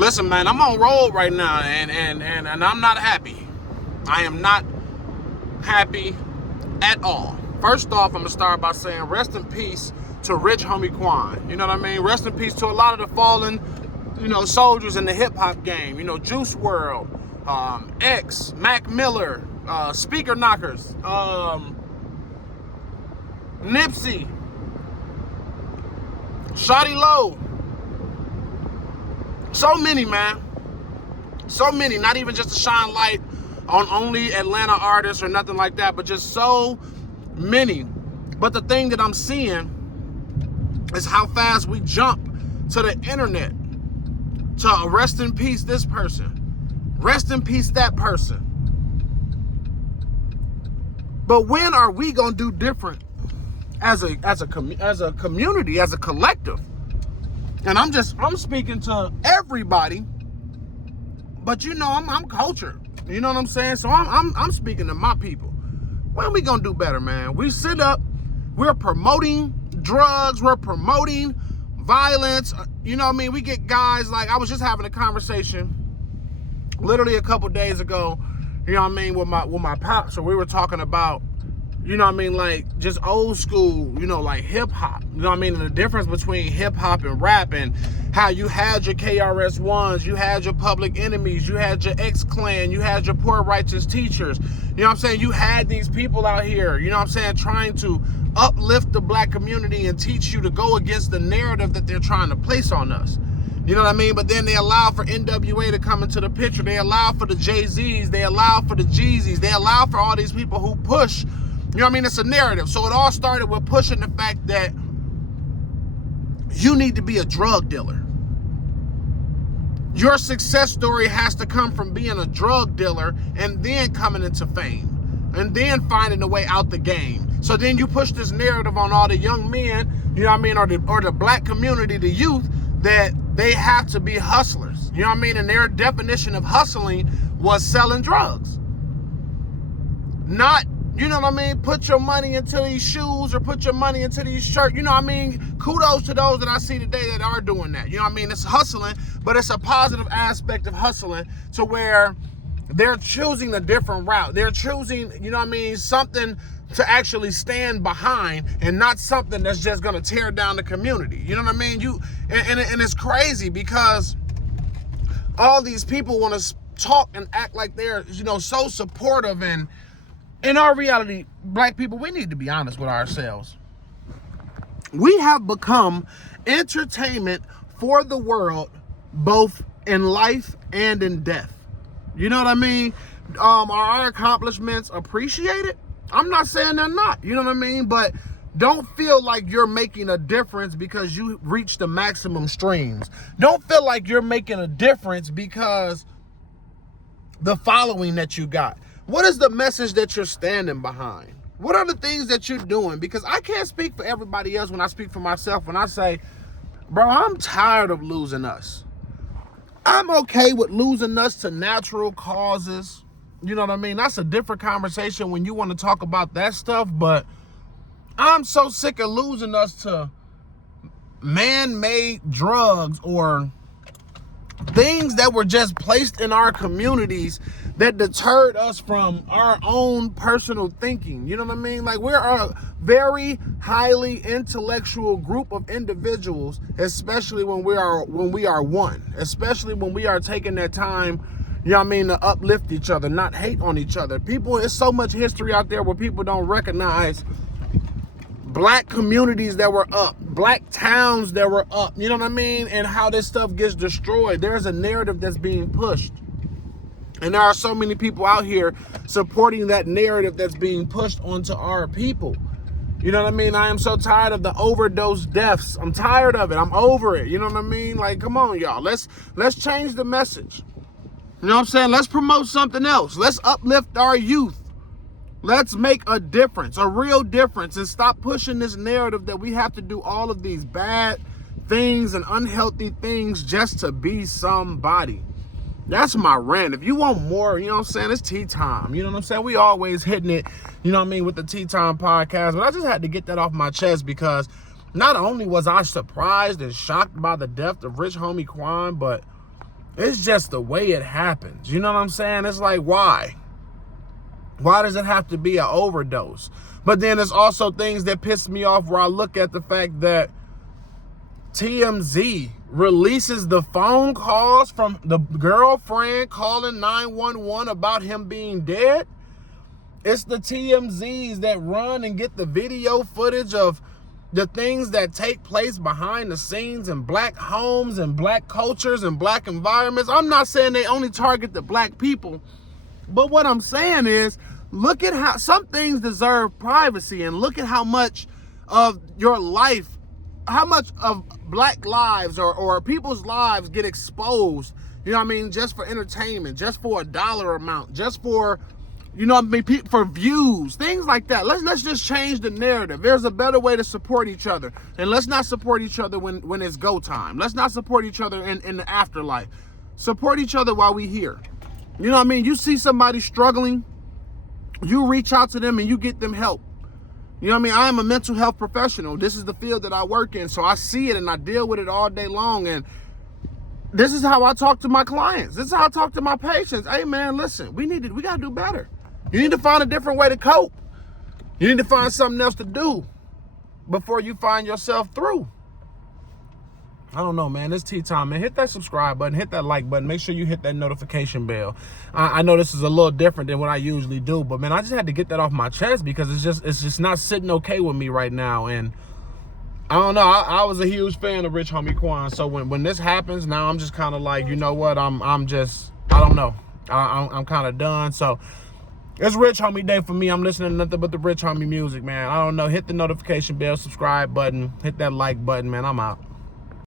Listen, man, I'm on road right now, and I'm not happy. I am not happy at all. First off, I'm gonna start by saying rest in peace to rich homie Quan. You know what I mean? Rest in peace to a lot of the fallen, soldiers in the hip hop game. Juice World, X, Mac Miller, Speaker Knockers, Nipsey, Shawty Low. So many, man. So many. Not even just to shine light on only Atlanta artists or nothing like that, but just so many. But the thing that I'm seeing is how fast we jump to the internet to rest in peace this person, rest in peace that person. But when are we gonna do different as a community, as a collective? And I'm speaking to everybody, but I'm cultured. You know what I'm saying? So I'm speaking to my people. When are we gonna do better, man? We sit up, we're promoting drugs, we're promoting violence. You know what I mean? We get guys like, I was just having a conversation literally a couple days ago, with my pops. So we were talking about, like just old school, like hip hop. And the difference between hip hop and rap, and how you had your KRS-Ones, you had your Public Enemies, you had your X-Clan, you had your Poor Righteous Teachers. You had these people out here, trying to uplift the black community and teach you to go against the narrative that they're trying to place on us. You know what I mean? But then they allow for NWA to come into the picture. They allow for the Jay-Z's. They allow for the Jeezys. They allow for all these people who push. It's a narrative. So it all started with pushing the fact that you need to be a drug dealer. Your success story has to come from being a drug dealer and then coming into fame and then finding a way out the game. So then you push this narrative on all the young men, or the black community, the youth, that they have to be hustlers. And their definition of hustling was selling drugs. Not, put your money into these shoes or put your money into these shirts. Kudos to those that I see today that are doing that. It's hustling, but it's a positive aspect of hustling to where they're choosing a different route. They're choosing, something to actually stand behind and not something that's just going to tear down the community. You know what I mean? And it's crazy because all these people want to talk and act like they're, so supportive. And in our reality, black people, we need to be honest with ourselves. We have become entertainment for the world, both in life and in death. You know what I mean? Are our accomplishments appreciated? I'm not saying they're not, you know what I mean? But don't feel like you're making a difference because you reach the maximum streams. Don't feel like you're making a difference because the following that you got. What is the message that you're standing behind? What are the things that you're doing? Because I can't speak for everybody else when I speak for myself. When I say, bro, I'm tired of losing us. I'm okay with losing us to natural causes. You know what I mean? That's a different conversation when you want to talk about that stuff. But I'm so sick of losing us to man-made drugs or things that were just placed in our communities that deterred us from our own personal thinking. You know what I mean? Like, we're a very highly intellectual group of individuals, especially when we are one, especially when we are taking that time, to uplift each other, not hate on each other. People, there's so much history out there where people don't recognize black communities that were up, black towns that were up, you know what I mean? And how this stuff gets destroyed. There's a narrative that's being pushed. And there are so many people out here supporting that narrative that's being pushed onto our people. You know what I mean? I am so tired of the overdose deaths. I'm tired of it. I'm over it. You know what I mean? Like, come on, y'all. Let's change the message. You know what I'm saying? Let's promote something else. Let's uplift our youth. Let's make a difference, a real difference, and stop pushing this narrative that we have to do all of these bad things and unhealthy things just to be somebody. That's my rant. If you want more, you know what I'm saying, it's tea time. You know what I'm saying? We always hitting it, you know what I mean, with the Tea Time podcast. But I just had to get that off my chest because not only was I surprised and shocked by the death of rich homie Quan, but It's just the way it happens. You know what I'm saying? It's like, why? Why does it have to be an overdose? But then there's also things that piss me off where I look at the fact that TMZ releases the phone calls from the girlfriend calling 911 about him being dead. It's the TMZs that run and get the video footage of the things that take place behind the scenes in black homes and black cultures and black environments. I'm not saying they only target the black people, but what I'm saying is, look at how some things deserve privacy, and look at how much of your life, how much of black lives or people's lives get exposed, you know what I mean, just for entertainment, just for a dollar amount, just for, you know what I mean, for views, things like that. Let's just change the narrative. There's a better way to support each other. And let's not support each other when it's go time. Let's not support each other in the afterlife. Support each other while we here. You know what I mean? You see somebody struggling, you reach out to them and you get them help. You know what I mean? I am a mental health professional. This is the field that I work in. So I see it and I deal with it all day long. And this is how I talk to my clients. This is how I talk to my patients. Hey man, listen, we got to do better. You need to find a different way to cope. You need to find something else to do before you find yourself through. I don't know, man. It's tea time, man. Hit that subscribe button, hit that like button. Make sure you hit that notification bell. I know this is a little different than what I usually do, but man, I just had to get that off my chest because it's just not sitting okay with me right now. And I don't know. I was a huge fan of Rich Homie Quan. So when this happens, now I'm just kind of like, you know what? I don't know. I'm kind of done. So it's Rich Homie Day for me. I'm listening to nothing but the Rich Homie music, man. I don't know. Hit the notification bell, subscribe button, hit that like button, man. I'm out.